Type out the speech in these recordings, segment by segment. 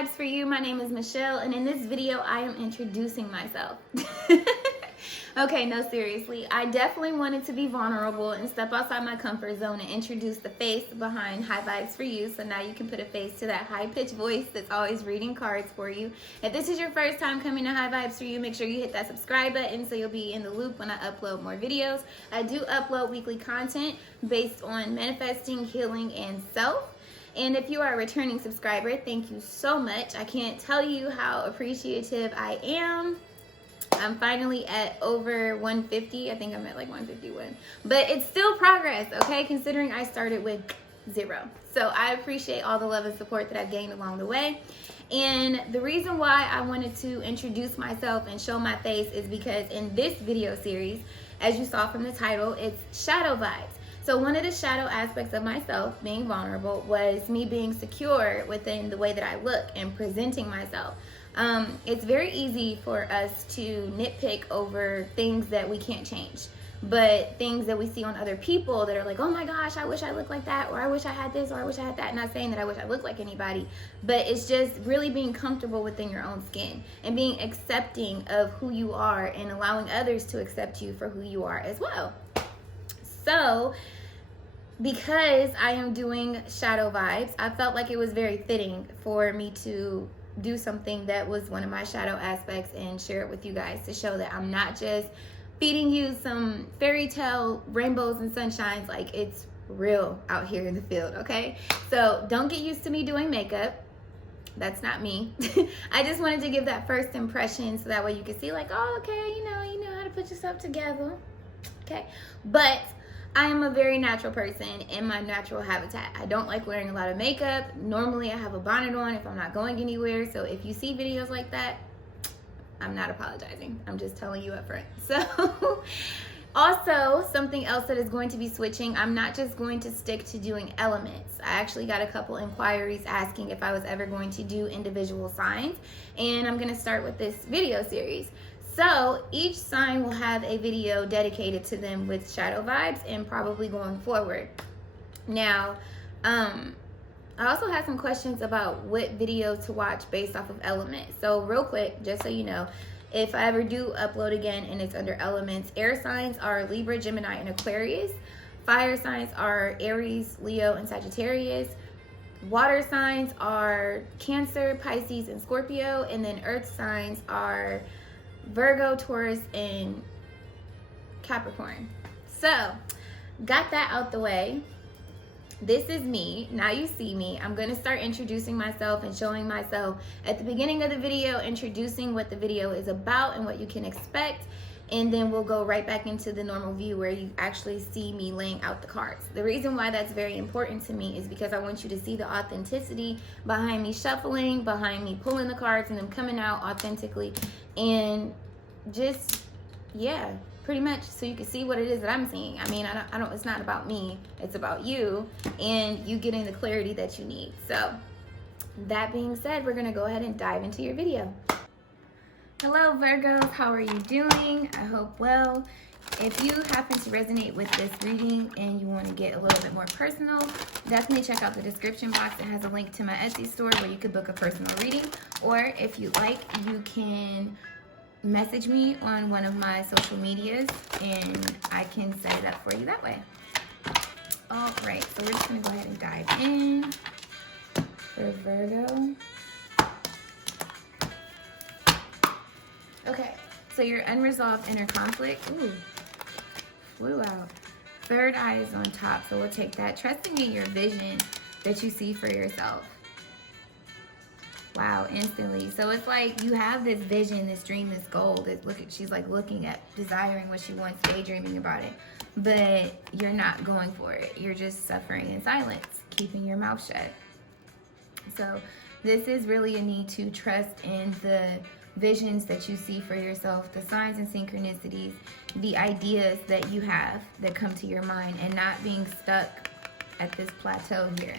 Vibes for You. My name is Michelle, and in this video, I am introducing myself. Okay, no, seriously. I definitely wanted to be vulnerable and step outside my comfort zone and introduce the face behind High Vibes for You, so now you can put a face to that high-pitched voice that's always reading cards for you. If this is your first time coming to High Vibes for You, make sure you hit that subscribe button so you'll be in the loop when I upload more videos. I do upload weekly content based on manifesting, healing, and self. And if you are a returning subscriber, thank you so much. I can't tell you how appreciative I am. I'm finally at over 150. I think I'm at like 151. But it's still progress, okay? Considering I started with 0. So I appreciate all the love and support that I've gained along the way. And the reason why I wanted to introduce myself and show my face is because in this video series, as you saw from the title, it's shadow vibes. So one of the shadow aspects of myself, being vulnerable, was me being secure within the way that I look and presenting myself. It's very easy for us to nitpick over things that we can't change, but things that we see on other people that are like, oh my gosh, I wish I looked like that, or I wish I had this, or I wish I had that. Not saying that I wish I looked like anybody, but it's just really being comfortable within your own skin and being accepting of who you are and allowing others to accept you for who you are as well. So because I am doing shadow vibes, I felt like it was very fitting for me to do something that was one of my shadow aspects and share it with you guys to show that I'm not just feeding you some fairy tale rainbows and sunshines. Like, it's real out here in the field, okay? So don't get used to me doing makeup. That's not me. I just wanted to give that first impression so that way you can see like, oh, okay, you know how to put yourself together, okay? But I am a very natural person in my natural habitat. I don't like wearing a lot of makeup. Normally I have a bonnet on if I'm not going anywhere. So if you see videos like that, I'm not apologizing. I'm just telling you up front. So also something else that is going to be switching, I'm not just going to stick to doing elements. I actually got a couple inquiries asking if I was ever going to do individual signs, and I'm going to start with this video series. So each sign will have a video dedicated to them with shadow vibes and probably going forward. Now, I also had some questions about what video to watch based off of elements. So real quick, just so you know, if I ever do upload again and it's under elements, air signs are Libra, Gemini, and Aquarius. Fire signs are Aries, Leo, and Sagittarius. Water signs are Cancer, Pisces, and Scorpio. And then earth signs are Virgo, Taurus, and Capricorn. So, got that out the way. This is me. Now you see me. I'm going to start introducing myself and showing myself at the beginning of the video, introducing what the video is about and what you can expect. And then we'll go right back into the normal view where you actually see me laying out the cards. The reason why that's very important to me is because I want you to see the authenticity behind me shuffling, behind me pulling the cards and them coming out authentically. And just, yeah, pretty much so you can see what it is that I'm seeing. I mean, I don't, it's not about me. It's about you and you getting the clarity that you need. So that being said, we're going to go ahead and dive into your video. Hello Virgos, how are you doing? I hope well. If you happen to resonate with this reading and you want to get a little bit more personal, definitely check out the description box. It has a link to my Etsy store where you could book a personal reading. Or if you like, you can message me on one of my social medias and I can set it up for you that way. All right, so we're just going to go ahead and dive in for Virgo. Okay, so your unresolved inner conflict, ooh, flew out. Third eye is on top, so we'll take that. Trusting in your vision that you see for yourself. Wow, instantly. So it's like you have this vision, this dream, this goal. She's like looking at, desiring what she wants, daydreaming about it. But you're not going for it. You're just suffering in silence, keeping your mouth shut. So this is really a need to trust in the visions that you see for yourself, the signs and synchronicities, the ideas that you have that come to your mind, and not being stuck at this plateau here.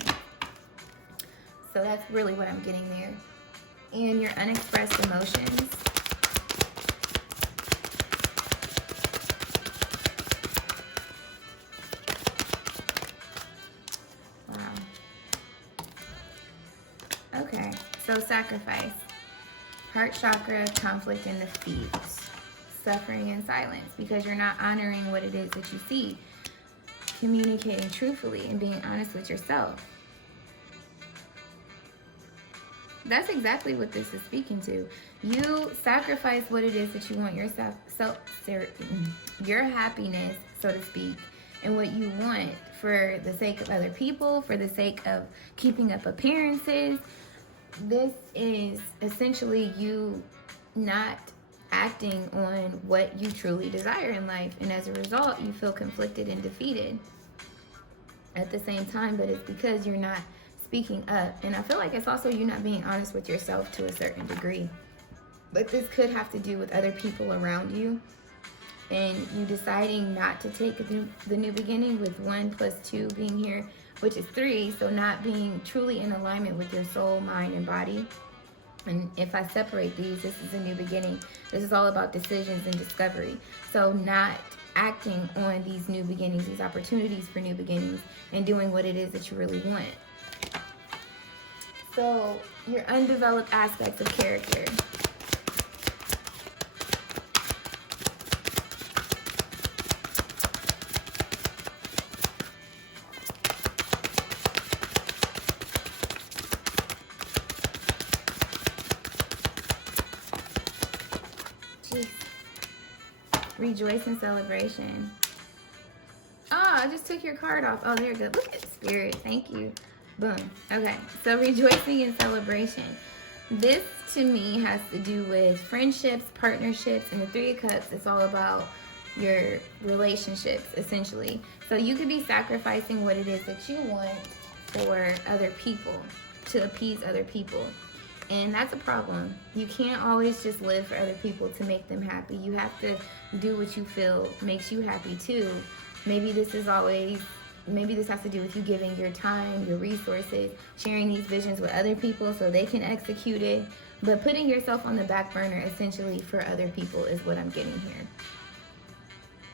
So that's really what I'm getting there. And your unexpressed emotions. Wow. Okay, so sacrifice. Heart chakra, conflict and defeat. Suffering in silence because you're not honoring what it is that you see. Communicating truthfully and being honest with yourself. That's exactly what this is speaking to. You sacrifice what it is that you want yourself, your happiness, so to speak, and what you want for the sake of other people, for the sake of keeping up appearances. This is essentially you not acting on what you truly desire in life. And as a result, you feel conflicted and defeated at the same time, but it's because you're not speaking up. And I feel like it's also you not being honest with yourself to a certain degree. But this could have to do with other people around you and you deciding not to take the new beginning, with 1 + 2 being here, which is 3. So not being truly in alignment with your soul, mind, and body. And if I separate these, this is a new beginning. This is all about decisions and discovery. So not acting on these new beginnings, these opportunities for new beginnings, and doing what it is that you really want. So your undeveloped aspects of character. Jeez. Rejoice in celebration. Oh, I just took your card off. Oh, there you go. Look at Spirit. Thank you. Boom. Okay, so rejoicing in celebration. This to me has to do with friendships, partnerships, and the 3 of Cups. It's all about your relationships, essentially. So you could be sacrificing what it is that you want for other people, to appease other people. And that's a problem. You can't always just live for other people to make them happy. You have to do what you feel makes you happy too. Maybe this has to do with you giving your time, your resources, sharing these visions with other people so they can execute it. But putting yourself on the back burner essentially for other people is what I'm getting here.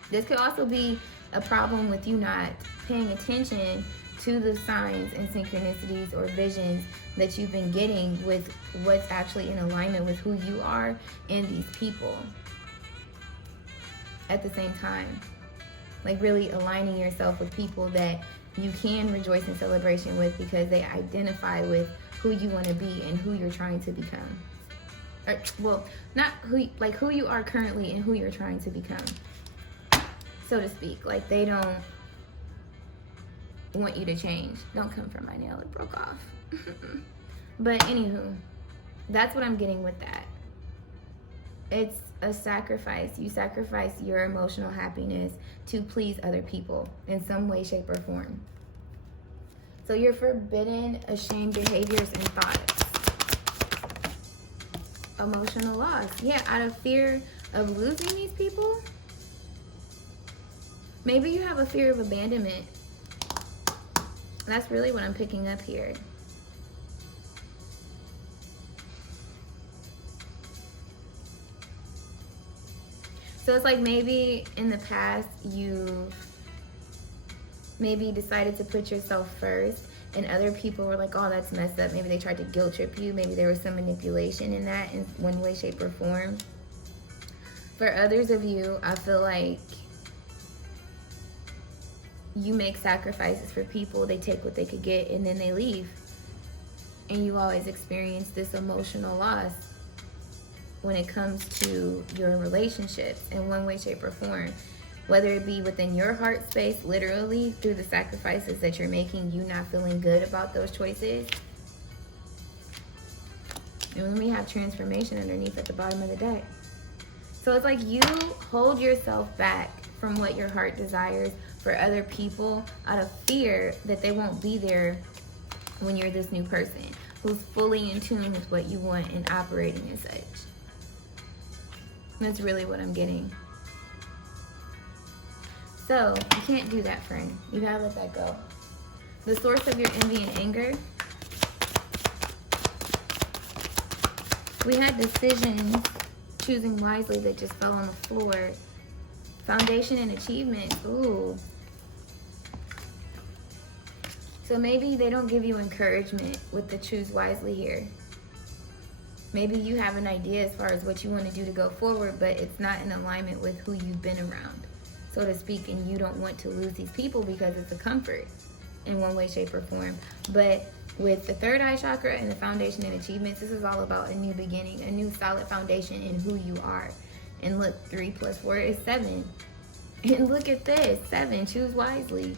This could also be a problem with you not paying attention to the signs and synchronicities or visions that you've been getting with what's actually in alignment with who you are and these people at the same time. Like really aligning yourself with people that you can rejoice in celebration with because they identify with who you want to be and who you're trying to become. Or, well, not who you are currently and who you're trying to become, so to speak. Like they don't want you to change. Don't come for my nail, it broke off. But anywho, that's what I'm getting with that. It's a sacrifice. You sacrifice your emotional happiness to please other people in some way, shape, or form. So you're forbidden ashamed behaviors and thoughts. Emotional loss. Yeah, out of fear of losing these people. Maybe you have a fear of abandonment. That's really what I'm picking up here. So it's like maybe in the past you've maybe decided to put yourself first and other people were like, oh, that's messed up. Maybe they tried to guilt trip you. Maybe there was some manipulation in that in one way, shape, or form. For others of you, I feel like you make sacrifices for people. They take what they could get and then they leave. And you always experience this emotional loss when it comes to your relationships in one way, shape, or form. Whether it be within your heart space, literally through the sacrifices that you're making, you not feeling good about those choices. And then we have transformation underneath at the bottom of the deck. So it's like you hold yourself back from what your heart desires for other people out of fear that they won't be there when you're this new person who's fully in tune with what you want and operating as such. That's really what I'm getting. So you can't do that, friend. You gotta let that go. The source of your envy and anger. We had decisions, choosing wisely, that just fell on the floor. Foundation and achievement. Ooh. So maybe they don't give you encouragement with the choose wisely here. Maybe you have an idea as far as what you want to do to go forward, but it's not in alignment with who you've been around, so to speak, and you don't want to lose these people because it's a comfort in one way, shape, or form. But with the third eye chakra and the foundation and achievements, this is all about a new beginning, a new solid foundation in who you are. And look, 3 + 4 is 7. And look at this, 7, choose wisely.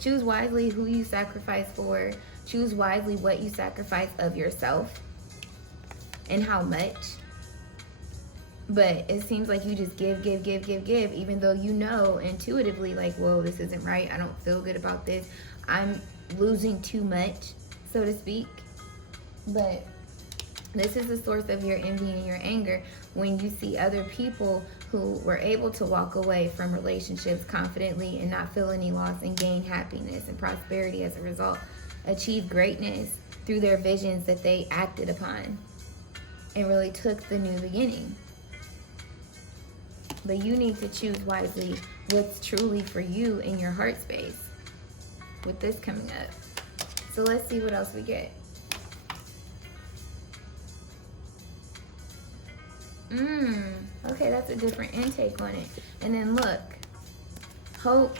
Choose wisely who you sacrifice for. Choose wisely what you sacrifice of yourself and how much. But it seems like you just give, even though you know intuitively, like, whoa, this isn't right. I don't feel good about this. I'm losing too much, so to speak. But this is the source of your envy and your anger when you see other people who were able to walk away from relationships confidently and not feel any loss and gain happiness and prosperity as a result, achieve greatness through their visions that they acted upon and really took the new beginning. But you need to choose wisely what's truly for you in your heart space with this coming up. So let's see what else we get. Okay, that's a different intake on it. And then look, hope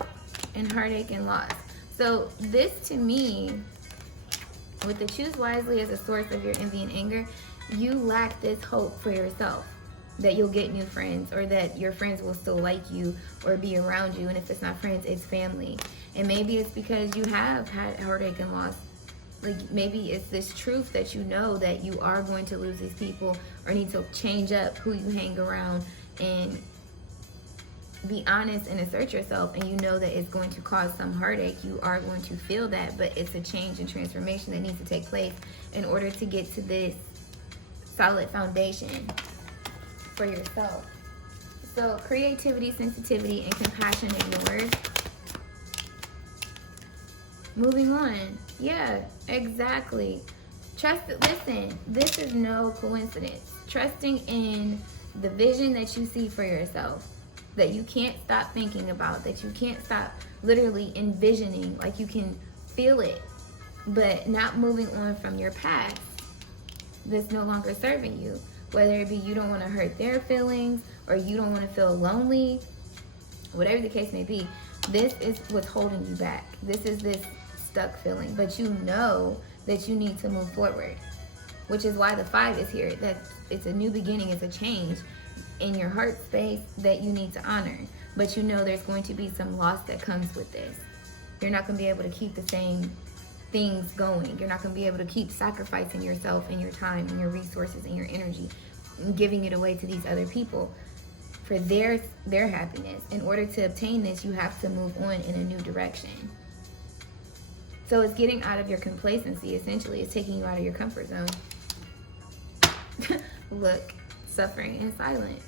and heartache and loss. So this to me, with the choose wisely as a source of your envy and anger, you lack this hope for yourself that you'll get new friends, or that your friends will still like you or be around you. And if it's not friends, it's family. And maybe it's because you have had heartache and loss. Like, maybe it's this truth that you know that you are going to lose these people, or need to change up who you hang around and be honest and assert yourself, and you know that it's going to cause some heartache. You are going to feel that, but it's a change and transformation that needs to take place in order to get to this solid foundation for yourself. So creativity, sensitivity, and compassion ignored. Moving on. Yeah, exactly. Listen, this is no coincidence. Trusting in the vision that you see for yourself, that you can't stop thinking about, that you can't stop literally envisioning, like you can feel it, but not moving on from your past that's no longer serving you. Whether it be you don't want to hurt their feelings, or you don't want to feel lonely, whatever the case may be, this is what's holding you back. This is this stuck feeling, but you know that you need to move forward, which is why the 5 is here. That it's a new beginning, it's a change in your heart space that you need to honor. But you know there's going to be some loss that comes with this. You're not going to be able to keep the same things going. You're not going to be able to keep sacrificing yourself and your time and your resources and your energy and giving it away to these other people for their happiness. In order to obtain this, you have to move on in a new direction. So it's getting out of your complacency, essentially. It's taking you out of your comfort zone. Look, suffering in silence.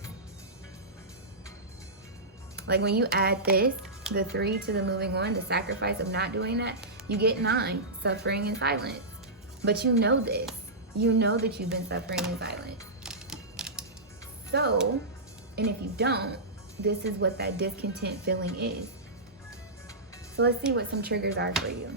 Like when you add this, the 3 to the moving on, the sacrifice of not doing that, you get 9, suffering in silence. But you know this. You know that you've been suffering in silence. So, and if you don't, this is what that discontent feeling is. So let's see what some triggers are for you.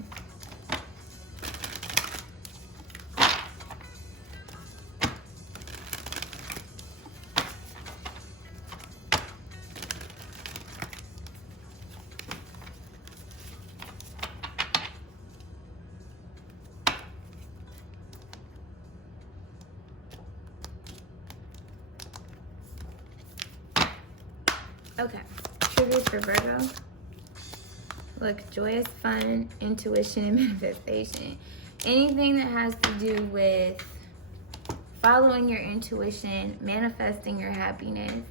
Okay, triggers for Virgo. Look, joyous fun, intuition, and manifestation. Anything that has to do with following your intuition, manifesting your happiness,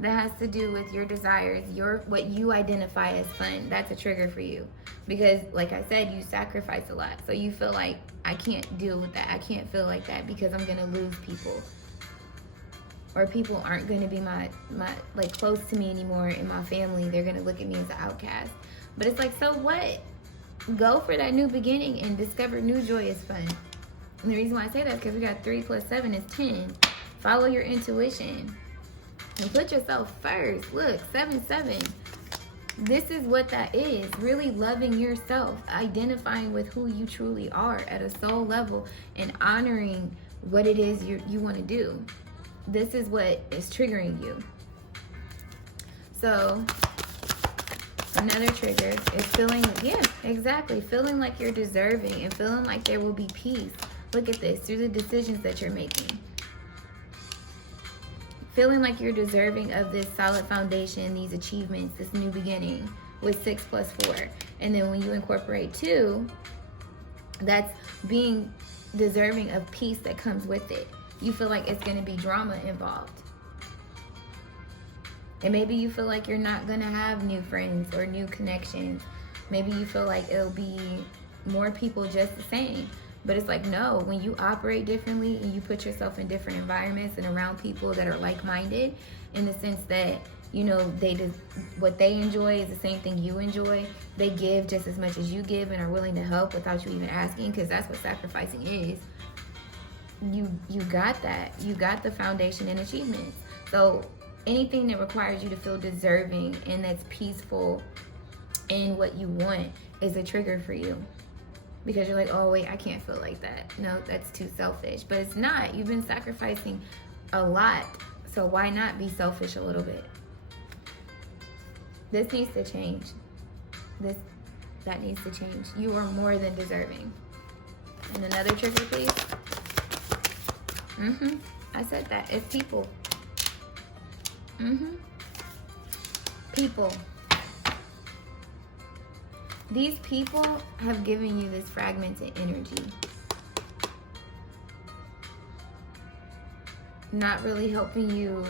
that has to do with your desires, what you identify as fun, that's a trigger for you. Because, like I said, you sacrifice a lot. So you feel like, I can't deal with that. I can't feel like that because I'm going to lose people. Or people aren't going to be my like close to me anymore in my family. They're going to look at me as an outcast. But it's like, so what? Go for that new beginning and discover new joyous fun. And the reason why I say that is because we got 3 + 7 is 10. Follow your intuition and put yourself first. Look, 7, 7. This is what that is. Really loving yourself, identifying with who you truly are at a soul level, and honoring what it is you want to do. This is what is triggering you. So another trigger is feeling, yeah, exactly, feeling like you're deserving and feeling like there will be peace. Look at this, through the decisions that you're making. Feeling like you're deserving of this solid foundation, these achievements, this new beginning with 6 plus 4. And then when you incorporate 2, that's being deserving of peace that comes with it. You feel like it's going to be drama involved. And maybe you feel like you're not going to have new friends or new connections. Maybe you feel like it'll be more people just the same. But it's like, no, when you operate differently and you put yourself in different environments and around people that are like-minded, in the sense that, you know, what they enjoy is the same thing you enjoy. They give just as much as you give and are willing to help without you even asking, because that's what sacrificing is. You got that. You got the foundation and achievements. So anything that requires you to feel deserving and that's peaceful in what you want is a trigger for you. Because you're like, oh, wait, I can't feel like that. No, that's too selfish. But it's not. You've been sacrificing a lot. So why not be selfish a little bit? This needs to change. That needs to change. You are more than deserving. And another trigger, please. I said that. It's people. People. These people have given you this fragmented energy. Not really helping you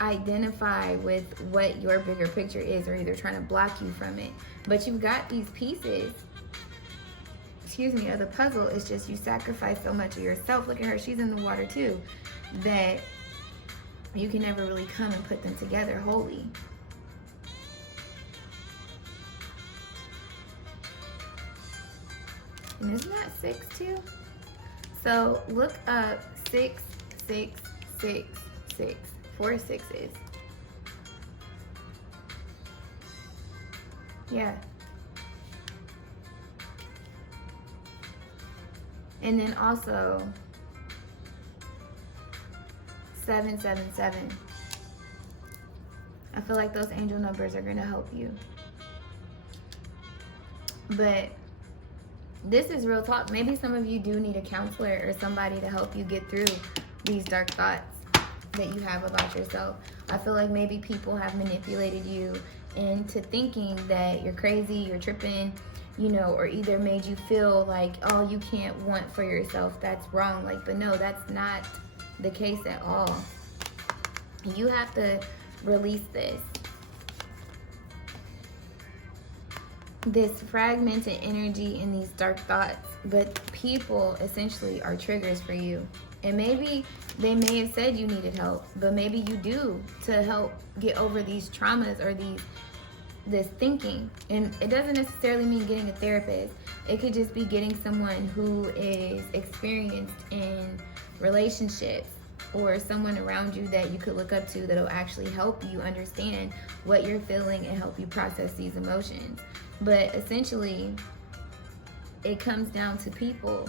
identify with what your bigger picture is, or either trying to block you from it. But you've got these pieces, of the puzzle. It's just you sacrifice so much of yourself. Look at her, she's in the water too, that you can never really come and put them together wholly. And isn't that 6 too? So look up 6, 6, 6, 6. 4 6s. Yeah. And then also 7 7 7. I feel like those angel numbers are going to help you. But this is real talk. Maybe some of you do need a counselor or somebody to help you get through these dark thoughts that you have about yourself. I feel like maybe people have manipulated you into thinking that you're crazy, you're tripping, you know, or either made you feel like, oh, you can't want for yourself, that's wrong. Like, but no, that's not the case at all. You have to release this fragmented energy and these dark thoughts. But people essentially are triggers for you. And maybe they may have said you needed help, but maybe you do, to help get over these traumas or this thinking. And it doesn't necessarily mean getting a therapist. It could just be getting someone who is experienced in relationships, or someone around you that you could look up to that'll actually help you understand what you're feeling and help you process these emotions. But essentially, it comes down to people.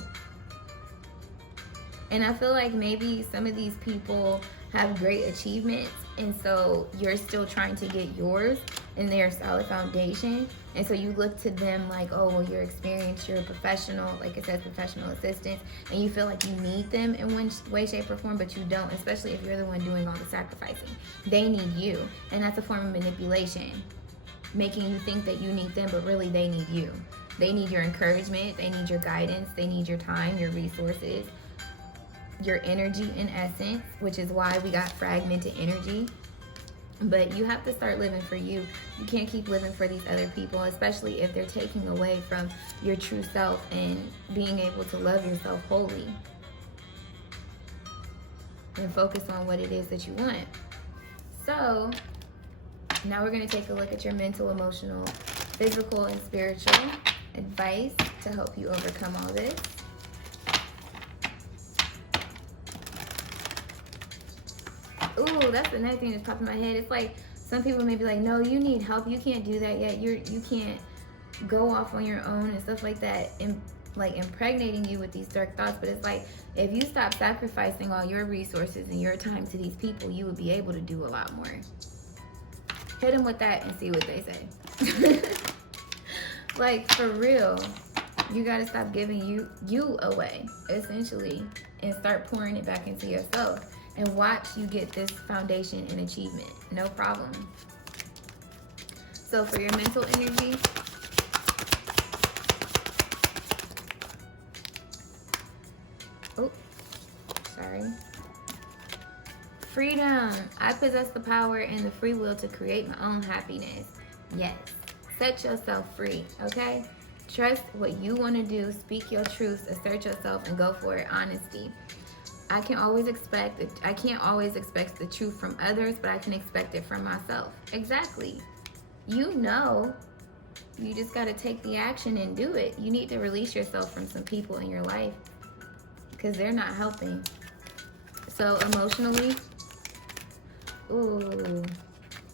And I feel like maybe some of these people have great achievements, and so you're still trying to get yours, and they're a solid foundation. And so you look to them like, oh, well, you're experienced, you're a professional, like it says, professional assistant, and you feel like you need them in one way, shape, or form, but you don't, especially if you're the one doing all the sacrificing. They need you, and that's a form of manipulation, making you think that you need them, but really they need you. They need your encouragement, they need your guidance, they need your time, your resources, your energy in essence, which is why we got fragmented energy. But you have to start living for you. You can't keep living for these other people, especially if they're taking away from your true self and being able to love yourself wholly and focus on what it is that you want. So now we're going to take a look at your mental, emotional, physical, and spiritual advice to help you overcome all this. Ooh, that's another thing that's popped in my head. It's like Some people may be like, no, you need help. You can't do that yet. You can't go off on your own and stuff like that. And like impregnating you with these dark thoughts. But it's like, if you stop sacrificing all your resources and your time to these people, you would be able to do a lot more. Hit them with that and see what they say. Like, for real, you got to stop giving you away, essentially, and start pouring it back into yourself. And watch you get this foundation and achievement. No problem. So for your mental energy, freedom. I possess the power and the free will to create my own happiness. Yes. Set yourself free, okay? Trust what you want to do. Speak your truth. Assert yourself and go for it. Honesty. I can't always expect the truth from others, but I can expect it from myself. Exactly. You know. You just got to take the action and do it. You need to release yourself from some people in your life because they're not helping. So emotionally, ooh,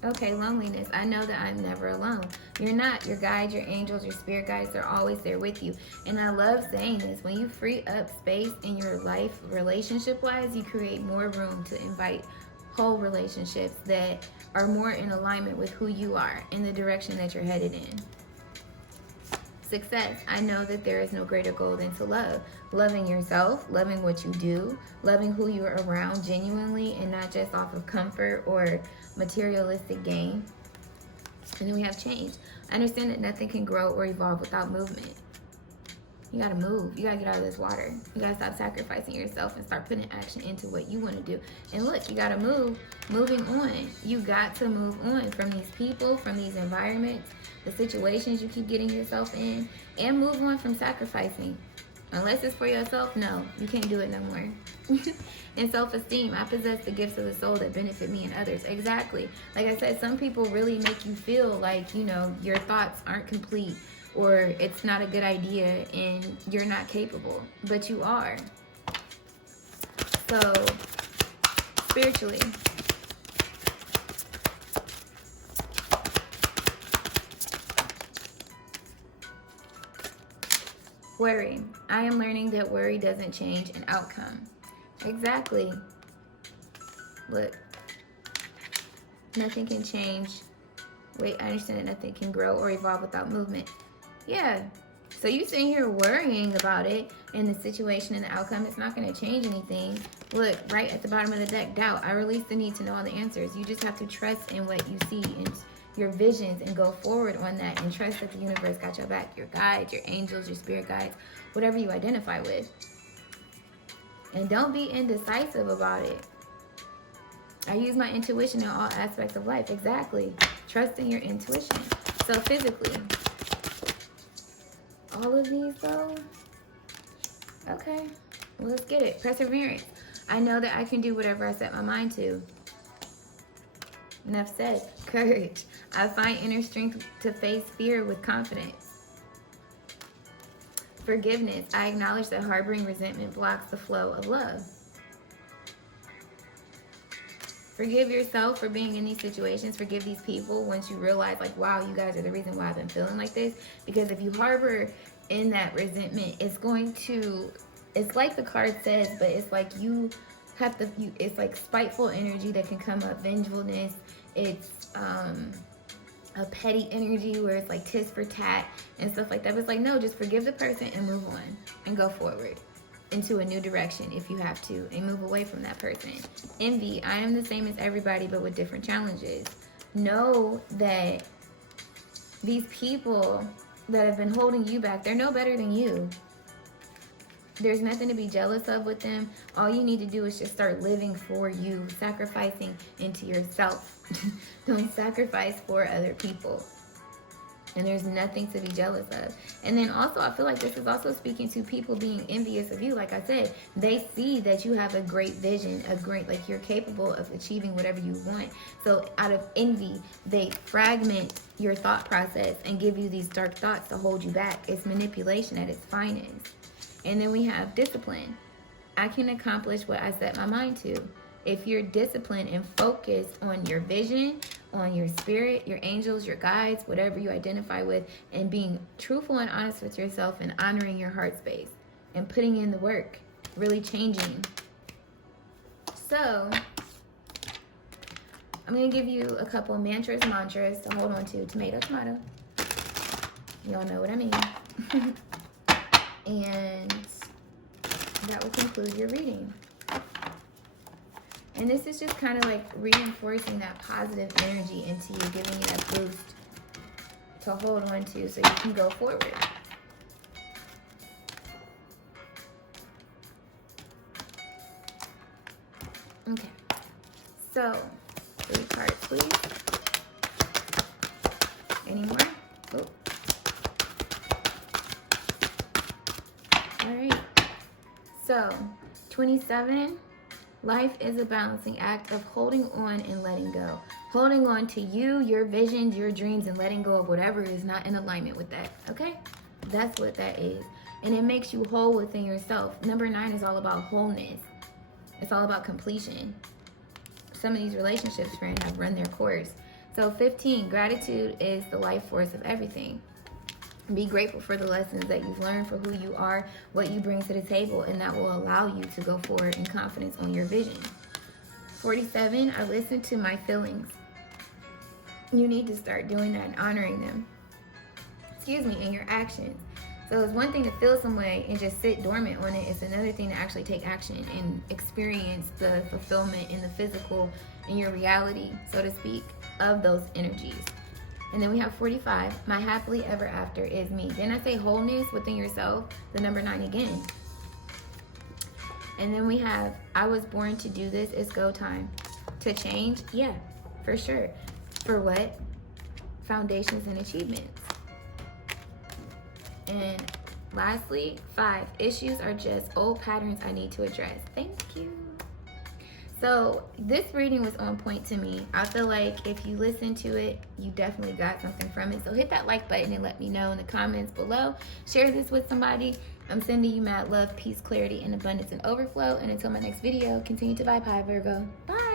okay, loneliness. I know that I'm never alone. You're not. Your guides, your angels, your spirit guides are always there with you. And I love saying this. When you free up space in your life, relationship-wise, you create more room to invite whole relationships that are more in alignment with who you are and the direction that you're headed in. Success. I know that there is no greater goal than to love. Loving yourself, loving what you do, loving who you are around genuinely and not just off of comfort or materialistic gain. And then we have change. I understand that nothing can grow or evolve without movement. You gotta move. You gotta get out of this water. You gotta stop sacrificing yourself and start putting action into what you want to do. And look, you gotta move. Moving on. You got to move on from these people, from these environments, the situations you keep getting yourself in, and move on from sacrificing. Unless it's for yourself, no, you can't do it no more. And self-esteem. I possess the gifts of the soul that benefit me and others. Exactly. Like I said, some people really make you feel like, you know, your thoughts aren't complete or it's not a good idea and you're not capable, but you are. So, spiritually, worry. I am learning that worry doesn't change an outcome. Exactly. Look, nothing can change. Wait, I understand that nothing can grow or evolve without movement. Yeah. So you sitting here worrying about it and the situation and the outcome, it's not going to change anything. Look, right at the bottom of the deck, doubt. I release the need to know all the answers. You just have to trust in what you see and your visions and go forward on that and trust that the universe got your back. Your guides, your angels, your spirit guides, whatever you identify with. And don't be indecisive about it. I use my intuition in all aspects of life. Exactly. Trust in your intuition. So physically, all of these though, okay, well, let's get it. Perseverance. I know that I can do whatever I set my mind to. Enough said. Courage. I find inner strength to face fear with confidence. Forgiveness. I acknowledge that harboring resentment blocks the flow of love. Forgive yourself for being in these situations. Forgive these people once you realize, like, wow, you guys are the reason why I've been feeling like this. Because if you harbor in that resentment, it's going to, it's like the card says, but it's like you have to, it's like spiteful energy that can come up, vengefulness. It's a petty energy where it's like tit for tat and stuff like that. But it's like, no, just forgive the person and move on and go forward into a new direction if you have to, and move away from that person. Envy. I am the same as everybody but with different challenges. Know that these people that have been holding you back, they're no better than you. There's nothing to be jealous of with them. All you need to do is just start living for you, sacrificing into yourself. Don't sacrifice for other people. And there's nothing to be jealous of. And then also, I feel like this is also speaking to people being envious of you. Like I said, they see that you have a great vision, like you're capable of achieving whatever you want. So out of envy, they fragment your thought process and give you these dark thoughts to hold you back. It's manipulation at its finest. And then we have discipline. I can accomplish what I set my mind to. if you're disciplined and focused on your vision, on your spirit, your angels, your guides, whatever you identify with, and being truthful and honest with yourself and honoring your heart space and putting in the work, really changing. So I'm going to give you a couple mantras to hold on to. Tomato, tomato. Y'all know what I mean. And that will conclude your reading. And this is just kind of like reinforcing that positive energy into you, giving you that boost to hold on to so you can go forward. Okay. So, 3 cards, please. Any more? Oh. All right. So, 27. Life is a balancing act of holding on and letting go. Holding on to you, your visions, your dreams, and letting go of whatever is not in alignment with that. Okay? That's what that is. And it makes you whole within yourself. Number 9 is all about wholeness. It's all about completion. Some of these relationships, friend, have run their course. So 15, gratitude is the life force of everything. Be grateful for the lessons that you've learned, for who you are, what you bring to the table, and that will allow you to go forward in confidence on your vision. 47, I listen to my feelings. You need to start doing that and honoring them. In your actions. So it's one thing to feel some way and just sit dormant on it. It's another thing to actually take action and experience the fulfillment in the physical, in your reality, so to speak, of those energies. And then we have 45. My happily ever after is me. Then I say wholeness within yourself, the number 9 again. And then we have I was born to do this. It's go time. To change? Yeah, for sure. For what? Foundations and achievements. And lastly, 5. Issues are just old patterns I need to address. Thank you. So this reading was on point to me. I feel like if you listen to it, you definitely got something from it. So hit that like button and let me know in the comments below. Share this with somebody. I'm sending you mad love, peace, clarity, and abundance and overflow. And until my next video, continue to vibe high, Virgo. Bye.